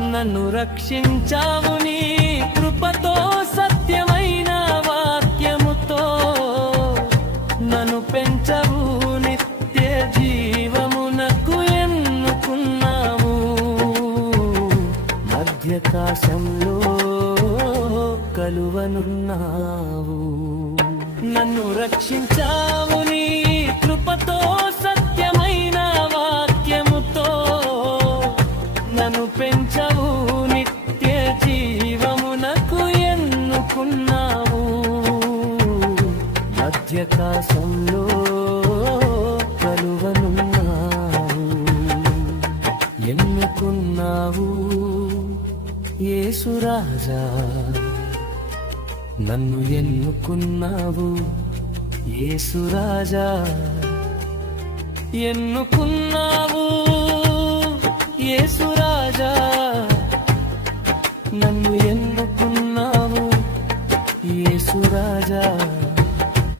నన్ను రక్షించావు నీ కృపతో, సత్యమైన వాక్యముతో నన్ను పెంచవు, నిత్య జీవమునకు ఎన్నుకున్నావు. మధ్యాకాశంలో కలువనున్నావు. నన్ను రక్షించావు నీ కృపతో, సత్యమైన వాక్యముతో నన్ను పెంచవు, నిత్య జీవమునకు ఎన్నుకున్నావు. మధ్యాకాశంలో కలువనున్నావు. ఎన్నుకున్నావు యేసురాజా, నన్ను ఎన్నుకున్నావు యేసురాజా. ఎన్నుకున్నావు యేసురాజా, నన్ను ఎన్నుకున్నావు యేసురాజా.